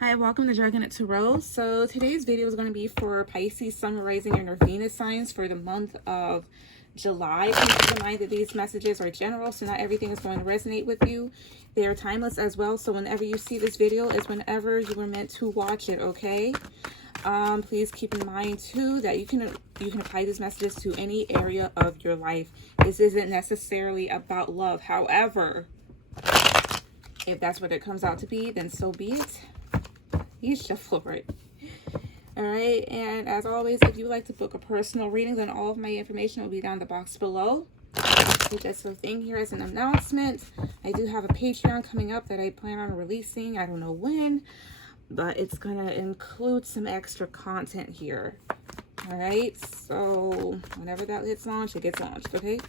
Hi, welcome to Dragonet Tarot. So today's video is going to be for Pisces, Sun, Rising, and your Venus signs for the month of July. Please keep in mind that these messages are general, so not everything is going to resonate with you. They are timeless as well, so whenever you see this video is whenever you were meant to watch it, okay? Please keep in mind too that you can apply these messages to any area of your life. This isn't necessarily about love. However, if that's what it comes out to be, then so be it. You shuffle right. All right, and as always, if you would like to book a personal reading, then all of my information will be down in the box below. So just a thing here as an announcement, I do have a Patreon coming up that I plan on releasing. I don't know when, but it's gonna include some extra content here. All right, so whenever that gets launched, it gets launched. Okay.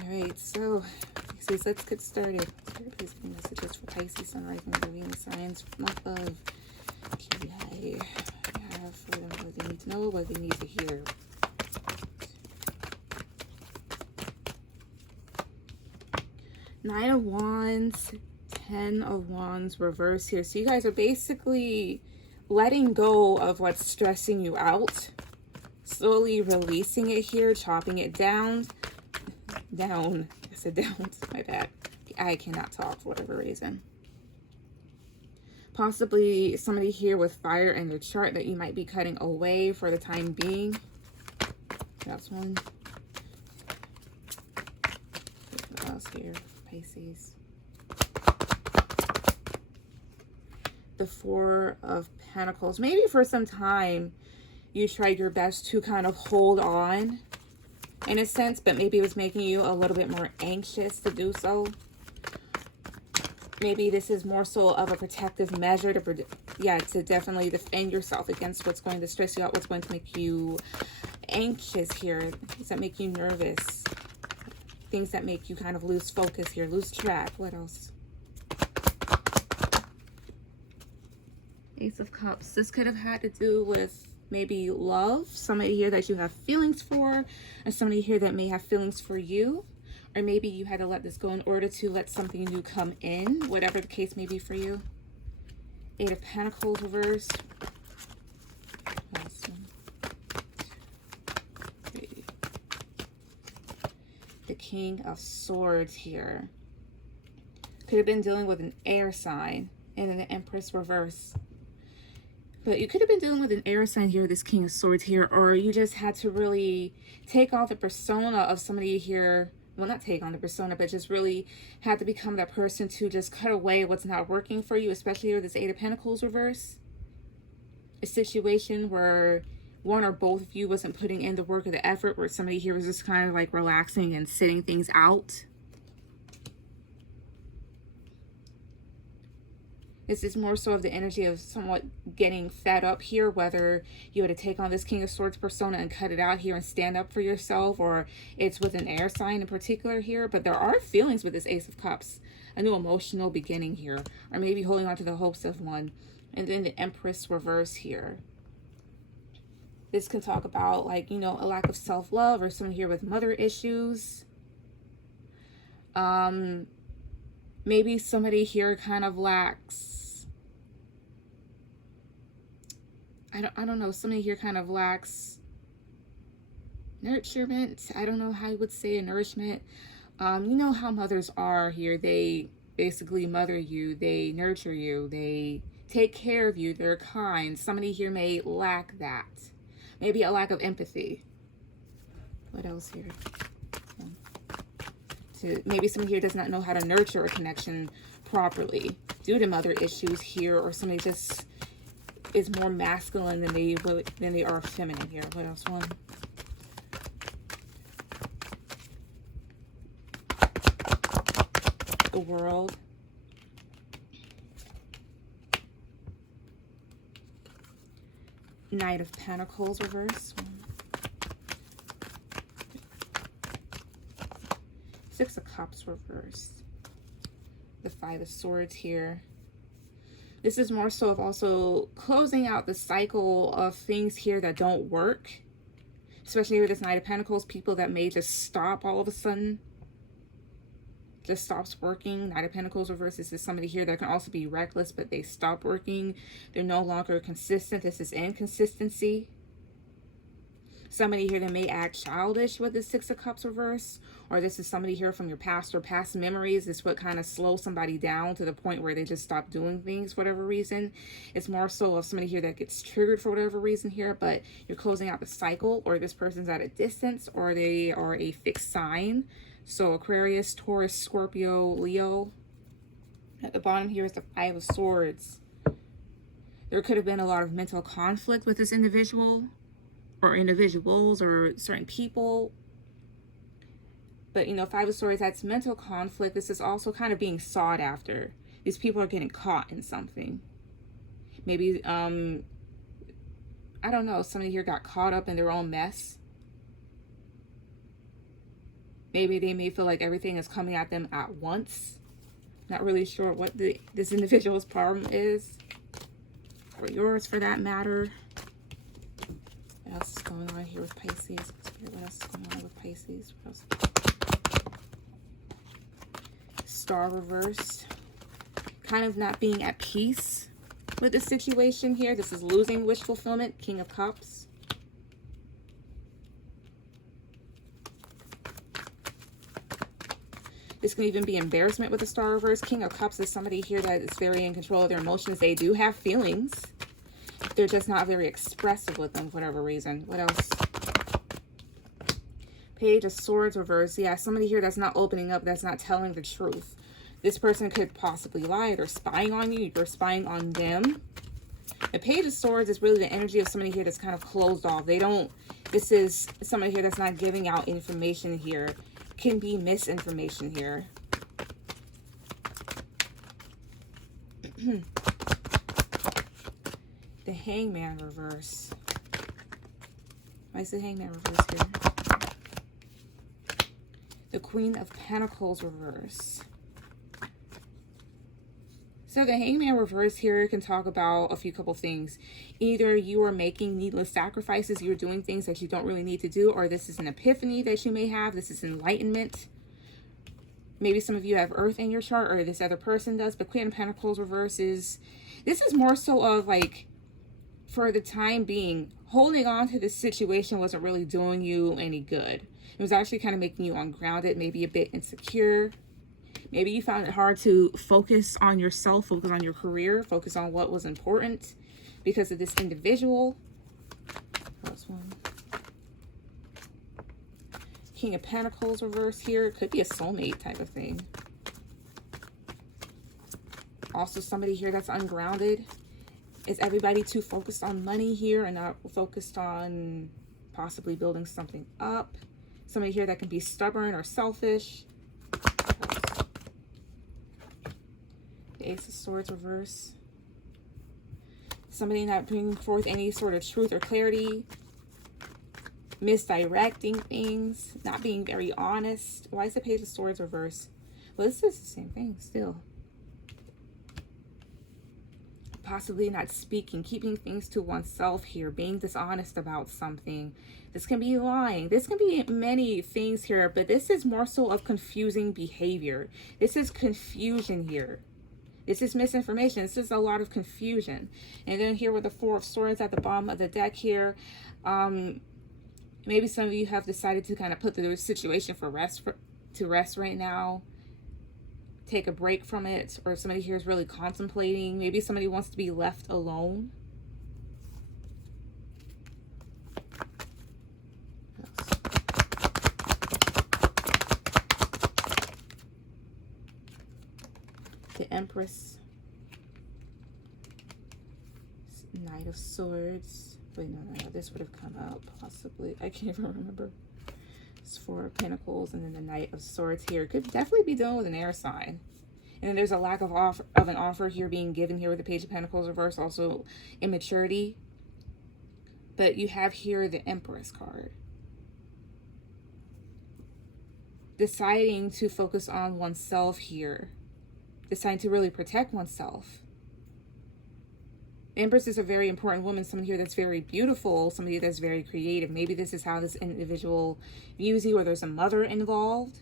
All right, so let's get started. Please give me messages for Pisces, Sun, Rising, and Venus signs for the month of July. I have for them what they need to know, what they need to hear. Nine of Wands, 10 of Wands reverse here. So you guys are basically letting go of what's stressing you out, slowly releasing it here, chopping it down. I said down, my bad. I cannot talk for whatever reason. Possibly somebody here with fire in your chart that you might be cutting away for the time being. That's one. What else here? Pisces. The Four of Pentacles. Maybe for some time you tried your best to kind of hold on in a sense, but maybe it was making you a little bit more anxious to do so. Maybe this is more so of a protective measure to definitely defend yourself against what's going to stress you out, what's going to make you anxious here, things that make you nervous, things that make you kind of lose focus here, lose track. What else? Ace of Cups. This could have had to do with maybe love, somebody here that you have feelings for, and somebody here that may have feelings for you. Or maybe you had to let this go in order to let something new come in, whatever the case may be for you. Eight of Pentacles reverse. The King of Swords here. Could have been dealing with an air sign, and then the Empress reverse. But you could have been dealing with an air sign here, this King of Swords here, or you just had to really take off the persona of somebody here. Well, not take on the persona, but just really had to become that person to just cut away what's not working for you, especially with this Eight of Pentacles reverse. A situation where one or both of you wasn't putting in the work or the effort, where somebody here was just kind of like relaxing and sitting things out. This is more so of the energy of somewhat getting fed up here, whether you had to take on this King of Swords persona and cut it out here and stand up for yourself, or it's with an air sign in particular here. But there are feelings with this Ace of Cups, a new emotional beginning here, or maybe holding on to the hopes of one. And then the Empress reverse here. This can talk about, like, you know, a lack of self-love, or someone here with mother issues. Maybe somebody here kind of lacks, I don't know, somebody here kind of lacks nurturement. I don't know how you would say nourishment. You know how mothers are here. They basically mother you. They nurture you. They take care of you. They're kind. Somebody here may lack that. Maybe a lack of empathy. What else here? Maybe someone here does not know how to nurture a connection properly due to mother issues here, or somebody just is more masculine than they are feminine here. What else? One. The World. Knight of Pentacles reverse. Six of Cups reverse. The Five of Swords here. This is more so of also closing out the cycle of things here that don't work. Especially with this Knight of Pentacles, people that may just stop all of a sudden. just stops working. Knight of Pentacles reverse. This is somebody here that can also be reckless, but they stop working. They're no longer consistent. This is inconsistency. Somebody here that may act childish with the Six of Cups reverse, or this is somebody here from your past or past memories. This is what kind of slows somebody down to the point where they just stop doing things for whatever reason. It's more so of somebody here that gets triggered for whatever reason here, but you're closing out the cycle, or this person's at a distance, or they are a fixed sign. So Aquarius, Taurus, Scorpio, Leo. At the bottom here is the Five of Swords. There could have been a lot of mental conflict with this individual, or individuals, or certain people. But, you know, Five of Swords, that's mental conflict. This is also kind of being sought after. These people are getting caught in something. Maybe, I don't know, somebody here got caught up in their own mess. Maybe they may feel like everything is coming at them at once. Not really sure what this individual's problem is, or yours for that matter. What else is going on here with Pisces? What else is going on with Pisces? What else? Star reverse. Kind of not being at peace with the situation here. This is losing wish fulfillment. King of Cups. This can even be embarrassment with the Star reverse. King of Cups is somebody here that is very in control of their emotions. They do have feelings. They're just not very expressive with them for whatever reason. What else? Page of Swords reverse. Yeah, somebody here that's not opening up, that's not telling the truth. This person could possibly lie. They're spying on you. You're spying on them. The Page of Swords is really the energy of somebody here that's kind of closed off. They don't, this is somebody here that's not giving out information here. Can be misinformation here. The Hangman reverse. Why is the Hangman reverse here? The Queen of Pentacles reverse. So the Hangman reverse here can talk about a couple things. Either you are making needless sacrifices, you're doing things that you don't really need to do, or this is an epiphany that you may have. This is enlightenment. Maybe some of you have Earth in your chart, or this other person does. But Queen of Pentacles reverse is, this is more so of like, for the time being, holding on to this situation wasn't really doing you any good. It was actually kind of making you ungrounded, maybe a bit insecure. Maybe you found it hard to focus on yourself, focus on your career, focus on what was important because of this individual. Last one. King of Pentacles reverse here. It could be a soulmate type of thing. Also somebody here that's ungrounded. Is everybody too focused on money here and not focused on possibly building something up? Somebody here that can be stubborn or selfish. The Ace of Swords reverse. Somebody not bringing forth any sort of truth or clarity. Misdirecting things. Not being very honest. Why is the Page of Swords reverse? Well, this is the same thing still. Possibly not speaking, keeping things to oneself here, being dishonest about something. This can be lying. This can be many things here, but this is more so of confusing behavior. This is confusion here. This is misinformation. This is a lot of confusion. And then here with the Four of Swords at the bottom of the deck here, maybe some of you have decided to kind of put the situation to rest right now. Take a break from it, or somebody here is really contemplating. Maybe somebody wants to be left alone. The Empress. Knight of Swords. Wait, no. This would have come out possibly. I can't even remember. Four of Pentacles, and then the Knight of Swords here. Could definitely be dealing with an air sign. And then there's a lack of an offer here being given here with the Page of Pentacles reverse. Also immaturity. But you have here the Empress card. Deciding to focus on oneself here. Deciding to really protect oneself. Empress is a very important woman, someone here that's very beautiful, somebody that's very creative. Maybe this is how this individual views you, or there's a mother involved.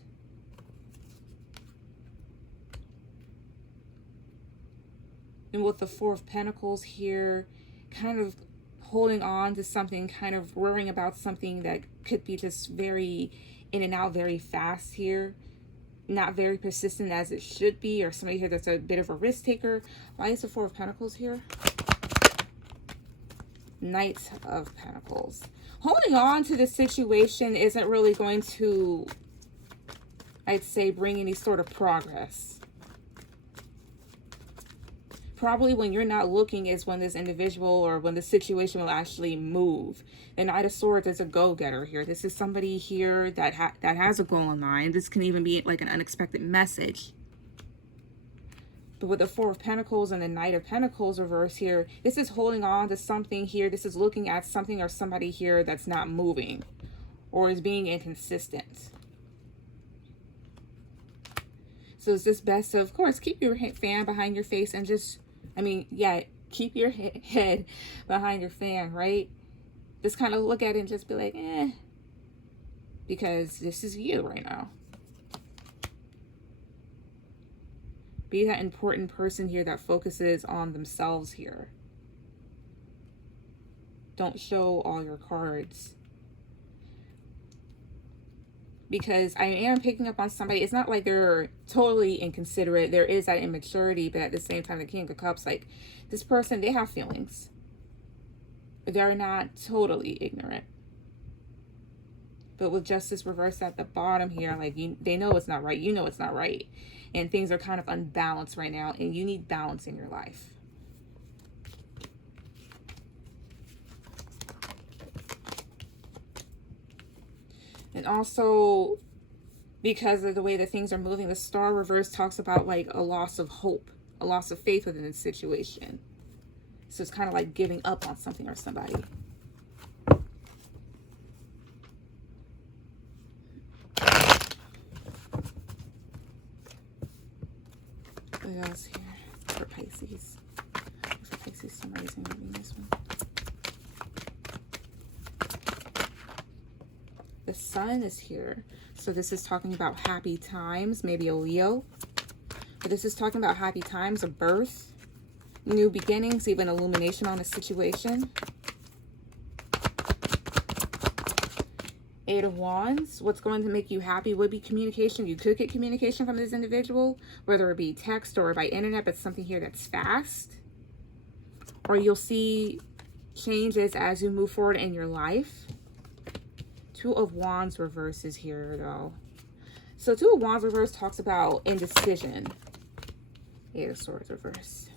And with the Four of Pentacles here, kind of holding on to something, kind of worrying about something that could be just very in and out very fast here. Not very persistent as it should be, or somebody here that's a bit of a risk taker. Why is the Four of Pentacles here? Knight of Pentacles. Holding on to this situation isn't really going to, I'd say, bring any sort of progress. Probably when you're not looking is when this individual or when the situation will actually move. The Knight of Swords is a go-getter here. This is somebody here that has a goal in mind. This can even be like an unexpected message. But with the Four of Pentacles and the Knight of Pentacles reverse here, this is holding on to something here. This is looking at something or somebody here that's not moving or is being inconsistent. So it's just best to, of course, keep your fan behind your face and just, keep your head behind your fan, right? Just kind of look at it and just be like, because this is you right now. Be that important person here that focuses on themselves here. Don't show all your cards. Because I am picking up on somebody. It's not like they're totally inconsiderate. There is that immaturity, but at the same time, the King of Cups, like this person, they have feelings. They're not totally ignorant. But with Justice reversed at the bottom here, like they know it's not right. You know it's not right. And things are kind of unbalanced right now. And you need balance in your life. And also, because of the way that things are moving, the Star reverse talks about like a loss of hope, a loss of faith within the situation. So it's kind of like giving up on something or somebody. What else here for Pisces? For Pisces, Sun, Rising, Moon, this one. The Sun is here. So this is talking about happy times, maybe a Leo. But this is talking about happy times, a birth, new beginnings, even illumination on a situation. Eight of Wands. What's going to make you happy would be communication. You could get communication from this individual, whether it be text or by internet, but something here that's fast. Or you'll see changes as you move forward in your life. Two of Wands reverse is here though. So Two of Wands reverse talks about indecision. Eight of Swords reverse.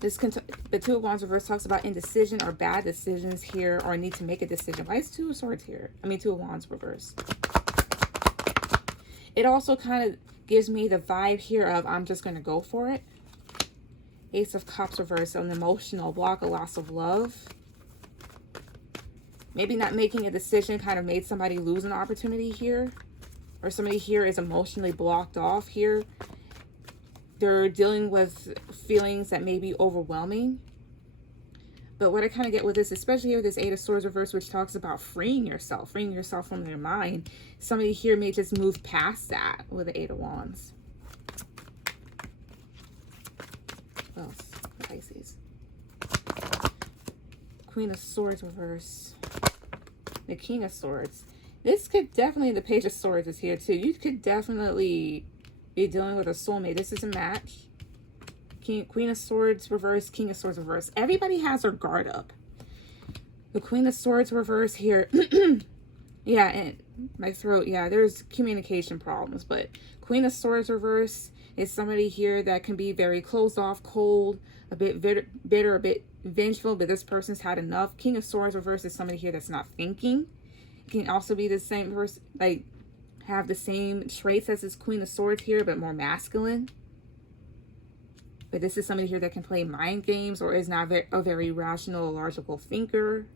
The Two of Wands reverse talks about indecision or bad decisions here, or need to make a decision. Why is Two of Swords here? Two of Wands reverse. It also kind of gives me the vibe here of I'm just going to go for it. Ace of Cups reverse, so an emotional block, a loss of love. Maybe not making a decision kind of made somebody lose an opportunity here. Or somebody here is emotionally blocked off here. They're dealing with feelings that may be overwhelming. But what I kind of get with this, especially here with this Eight of Swords reverse, which talks about freeing yourself from your mind. Somebody here may just move past that with the Eight of Wands. What else? Pisces. Queen of Swords reverse. The King of Swords. This could definitely, the Page of Swords is here too. You could definitely be dealing with a soulmate. This is a match. Queen of Swords reverse, King of Swords reverse. Everybody has their guard up. The Queen of Swords reverse here. Yeah, and my throat, yeah, there's communication problems. But Queen of Swords reverse is somebody here that can be very closed off, cold, a bit bitter, a bit vengeful, but this person's had enough. King of Swords reverse is somebody here that's not thinking. It can also be the same person, like have the same traits as this Queen of Swords here, but more masculine. But this is somebody here that can play mind games or is not a very rational, logical thinker.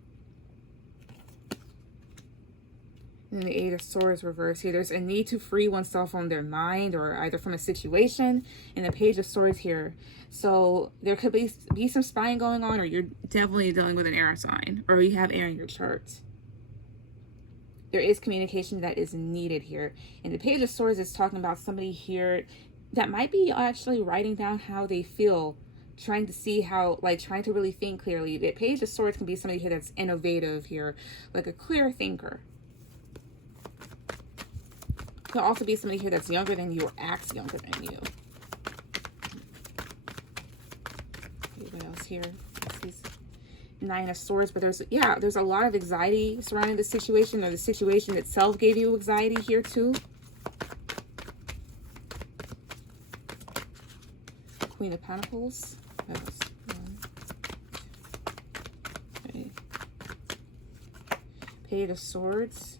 And the Eight of Swords reverse here. There's a need to free oneself from their mind or either from a situation. And the Page of Swords here. So there could be some spying going on, or you're definitely dealing with an air sign, or you have air in your chart. There is communication that is needed here. And the Page of Swords is talking about somebody here that might be actually writing down how they feel, trying to see how, like, trying to really think clearly. The Page of Swords can be somebody here that's innovative here, like a clear thinker. Could also be somebody here that's younger than you or acts younger than you. Okay, what else here? Nine of Swords, but there's a lot of anxiety surrounding the situation, or the situation itself gave you anxiety here too. Queen of Pentacles. Okay. Page of Swords.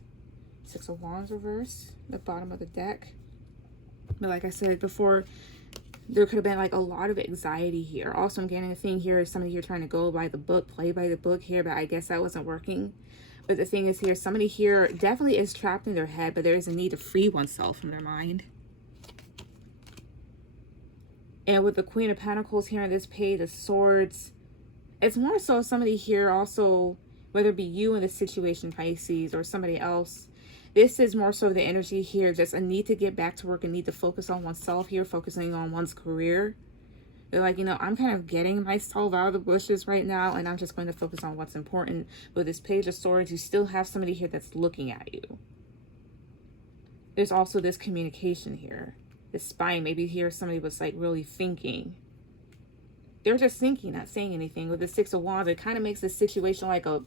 Six of Wands reverse. The bottom of the deck. But like I said before, there could have been like a lot of anxiety here. Also, I'm getting a thing here is somebody here trying to go by the book, play by the book here, but I guess that wasn't working. But the thing is here, somebody here definitely is trapped in their head, but there is a need to free oneself from their mind. And with the Queen of Pentacles here in this Page of Swords, it's more so somebody here also, whether it be you in the situation, Pisces, or somebody else, this is more so the energy here, just a need to get back to work, a need to focus on oneself here, focusing on one's career. They're like, you know, I'm kind of getting myself out of the bushes right now, and I'm just going to focus on what's important. With this Page of Swords, you still have somebody here that's looking at you. There's also this communication here. This spine, maybe here somebody was like really thinking. They're just thinking, not saying anything. With the Six of Wands, it kind of makes this situation like a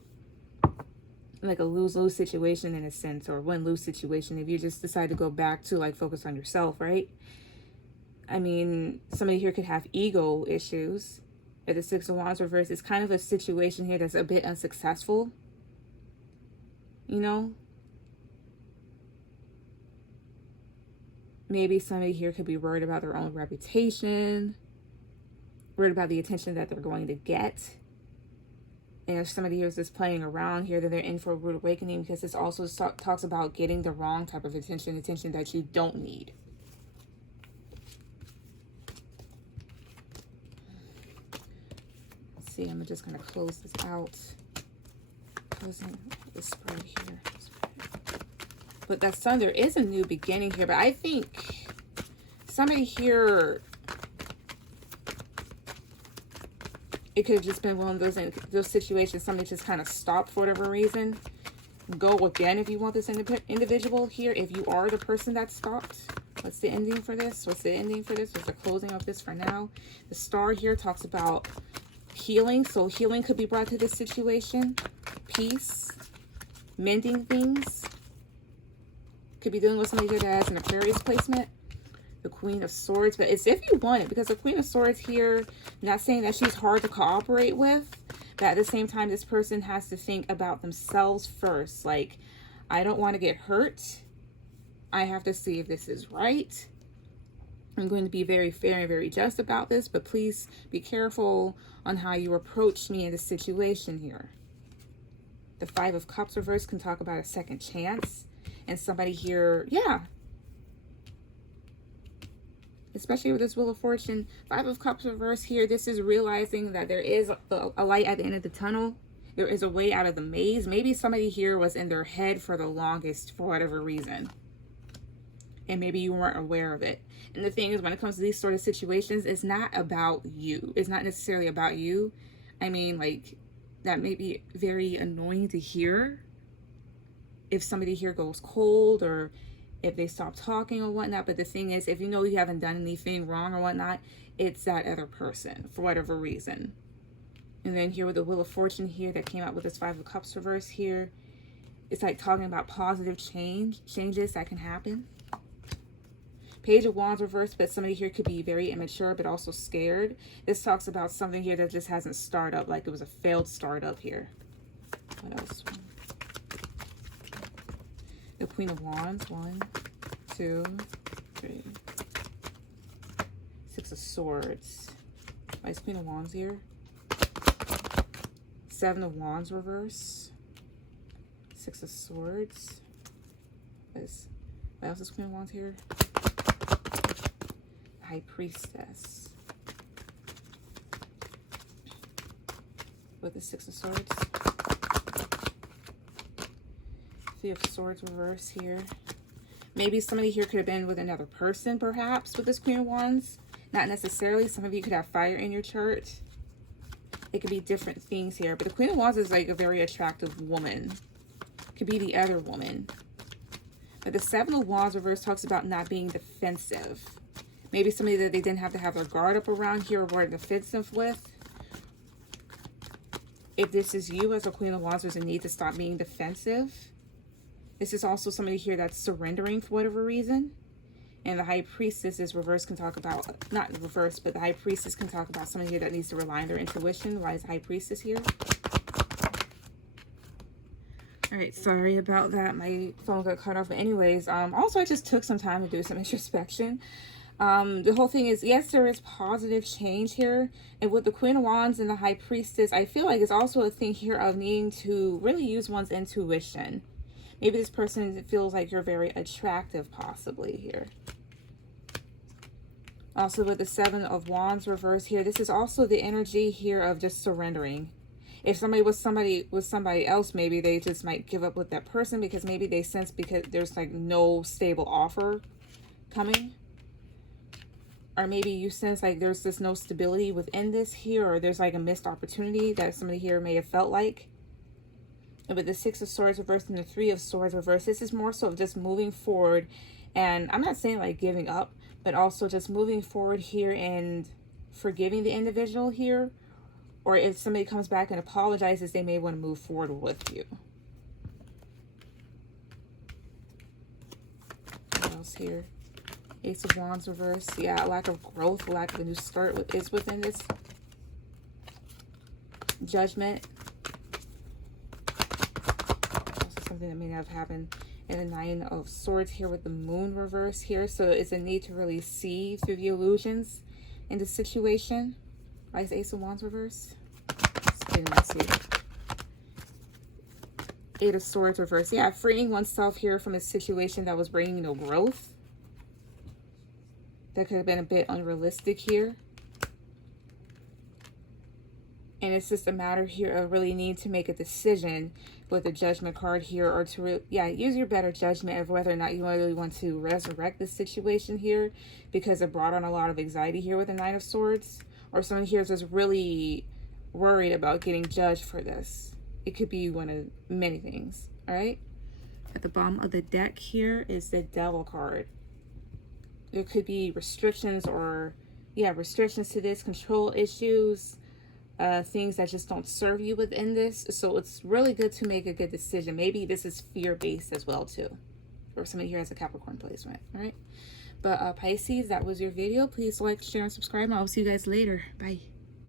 lose-lose situation in a sense, or win-lose situation if you just decide to go back to like focus on yourself, right? I mean, somebody here could have ego issues. At the Six of Wands reverse, it's kind of a situation here that's a bit unsuccessful. You know? Maybe somebody here could be worried about their own reputation, worried about the attention that they're going to get. And if somebody here is just playing around here, then they're in for a rude awakening, because this also talks about getting the wrong type of attention that you don't need. Let's see, I'm just going to close this out. Closing the spread here. But that Sun, there is a new beginning here, but I think somebody here, it could have just been one of those situations, somebody just kind of stopped for whatever reason. Go again if you want this individual here, if you are the person that stopped. What's the ending for this? What's the ending for this? What's the closing of this for now? The Star here talks about healing, so healing could be brought to this situation. Peace, mending things. Could be dealing with somebody here that has an Aquarius placement. The Queen of Swords, but it's if you want it, because the Queen of Swords here, not saying that she's hard to cooperate with, but at the same time, this person has to think about themselves first. Like, I don't want to get hurt. I have to see if this is right. I'm going to be very fair and very just about this, but please be careful on how you approach me in this situation here. The Five of Cups reverse can talk about a second chance. And somebody here, yeah, especially with this Wheel of Fortune, Five of Cups reverse here, this is realizing that there is a light at the end of the tunnel. There is a way out of the maze. Maybe somebody here was in their head for the longest for whatever reason, and maybe you weren't aware of it. And the thing is, when it comes to these sort of situations, it's not about you. It's not necessarily about you. I mean, like, that may be very annoying to hear if somebody here goes cold, or if they stop talking or whatnot. But the thing is, if you know you haven't done anything wrong or whatnot, it's that other person for whatever reason. And then here with the Wheel of Fortune here that came out with this Five of Cups reverse here, it's like talking about positive changes that can happen. Page of Wands reverse, but somebody here could be very immature but also scared. This talks about something here that just hasn't started up, like it was a failed startup here. What else? The Queen of Wands, 1, 2, 3. Six of Swords. Why is Queen of Wands here? Seven of Wands reverse. Six of Swords. What else is Queen of Wands here? High Priestess. With the Six of Swords. Three of Swords reverse here. Maybe somebody here could have been with another person, perhaps, with this Queen of Wands. Not necessarily. Some of you could have fire in your chart. It could be different things here. But the Queen of Wands is like a very attractive woman. Could be the other woman. But the Seven of Wands reverse talks about not being defensive. Maybe somebody that they didn't have to have their guard up around here or were defensive with. If this is you as a Queen of Wands, there's a need to stop being defensive. This is also somebody here that's surrendering for whatever reason. And the High Priestess is reverse, can talk about, not reverse, but the High Priestess can talk about somebody here that needs to rely on their intuition. Why is High Priestess here? All right, sorry about that. My phone got cut off. But anyways, also I just took some time to do some introspection. The whole thing is, yes, there is positive change here. And with the Queen of Wands and the High Priestess, I feel like it's also a thing here of needing to really use one's intuition. Maybe this person feels like you're very attractive, possibly here. Also with the Seven of Wands reverse here, this is also the energy here of just surrendering. If somebody was somebody else, maybe they just might give up with that person because maybe they sense because there's like no stable offer coming. Or maybe you sense like there's just no stability within this here, or there's like a missed opportunity that somebody here may have felt like. And with the Six of Swords reversed and the Three of Swords reversed, this is more so of just moving forward. And I'm not saying like giving up, but also just moving forward here and forgiving the individual here. Or if somebody comes back and apologizes, they may want to move forward with you. What else here? Ace of Wands reversed. Yeah, lack of growth, lack of a new start is within this. Judgment. Also something that may not have happened. And the Nine of Swords here with the Moon reverse here. So it's a need to really see through the illusions in the situation. Why is Ace of Wands reverse? Just getting messy. Eight of Swords reverse. Yeah, freeing oneself here from a situation that was bringing no growth. That could have been a bit unrealistic here. And it's just a matter here of really need to make a decision with the Judgment card here, or to, use your better judgment of whether or not you really want to resurrect this situation here, because it brought on a lot of anxiety here with the Nine of Swords. Or someone here is just really worried about getting judged for this. It could be one of many things, all right? At the bottom of the deck here is the Devil card. There could be restrictions or, restrictions to this, control issues, things that just don't serve you within this. So it's really good to make a good decision. Maybe this is fear-based as well, too. Or somebody here has a Capricorn placement, all right? But Pisces, that was your video. Please like, share, and subscribe. And I'll see you guys later. Bye.